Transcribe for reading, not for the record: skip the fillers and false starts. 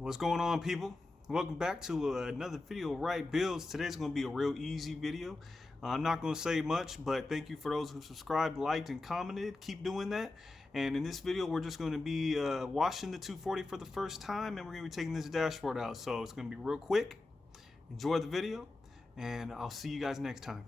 What's going on, people? Welcome back to another video of Right Builds. Today's going to be a real easy video. I'm not going to say much, but thank you for those who subscribed, liked, and commented. Keep doing that. And in this video, we're just going to be washing the 240 for the first time, and we're going to be taking this dashboard out. So it's going to be real quick. Enjoy the video, and I'll see you guys next time.